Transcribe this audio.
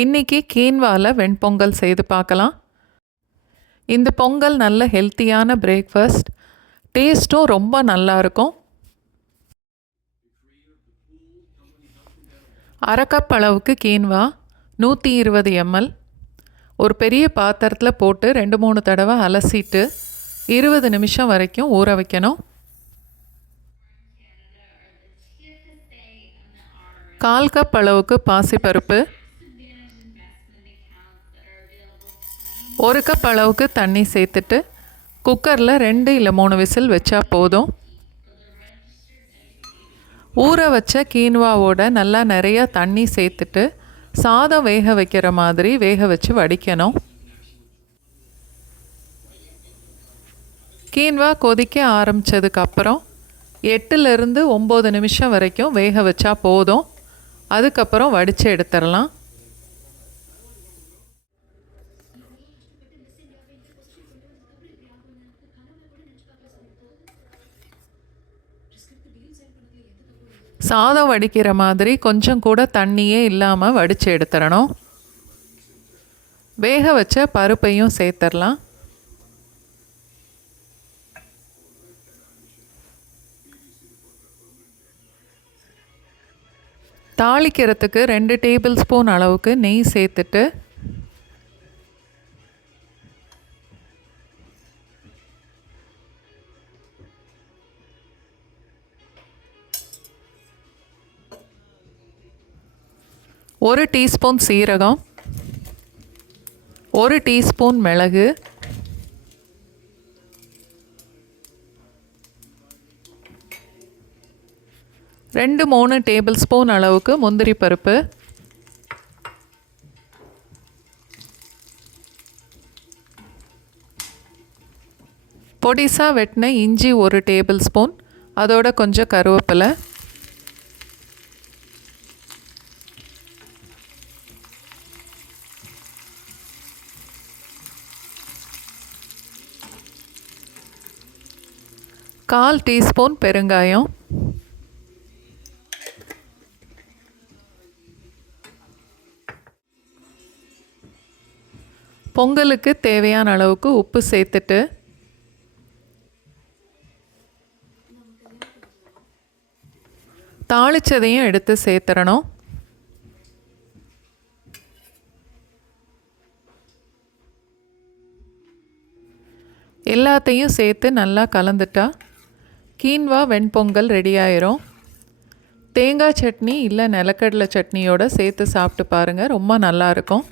இன்றைக்கி கீன்வாவில் வெண்பொங்கல் செய்து பார்க்கலாம். இந்த பொங்கல் நல்ல ஹெல்த்தியான பிரேக்ஃபாஸ்ட், டேஸ்ட்டும் ரொம்ப நல்லாயிருக்கும். 1/2 கப் அளவுக்கு கீன்வா, 120 ml ஒரு பெரிய பாத்திரத்தில் போட்டு 2-3 தடவை அலசிட்டு 20 நிமிஷம் வரைக்கும் ஊற வைக்கணும். 1/4 கப் அளவுக்கு பாசிப்பருப்பு, 1 கப் அளவுக்கு தண்ணி சேர்த்துட்டு குக்கரில் 2 இல்லை 3 விசில் வச்சா போதும். ஊற வச்ச கீன்வாவோட நல்லா நிறையா தண்ணி சேர்த்துட்டு சாதம் வேக வைக்கிற மாதிரி வேக வச்சு வடிக்கணும். கீன்வா கொதிக்க ஆரம்பித்ததுக்கப்புறம் 8லேருந்து 9 நிமிஷம் வரைக்கும் வேக வச்சா போதும். அதுக்கப்புறம் வடித்து எடுத்துடலாம். சாதம் வடிக்கிற மாதிரி கொஞ்சம் கூட தண்ணியே இல்லாமல் வடித்து எடுத்துடணும். வேக வச்ச பருப்பையும் சேர்த்துடலாம். தாளிக்கிறதுக்கு 2 டேபிள் ஸ்பூன் அளவுக்கு நெய் சேர்த்துட்டு ஒரு டீஸ்பூன் சீரகம், 1 டீஸ்பூன் மிளகு, 2-3 டேபிள் ஸ்பூன் அளவுக்கு முந்திரி பருப்பு, பொடிசா வெட்டின இஞ்சி 1 டேபிள் ஸ்பூன், அதோட கொஞ்சம் கருவேப்பிலை, கால் டீஸ்பூன் பெருங்காயம், பொங்கலுக்கு தேவையான அளவுக்கு உப்பு சேர்த்துட்டு தாளிச்சதையும் எடுத்து சேர்த்துறணும். எல்லாத்தையும் சேர்த்து நல்லா கலந்துட்டா கீன்வா வெண்பொங்கல் ரெடி ஆயிரும். தேங்காய் சட்னி இல்லை நிலக்கடலை சட்னியோடு சேர்த்து சாப்பிட்டு பாருங்கள், ரொம்ப நல்லாயிருக்கும்.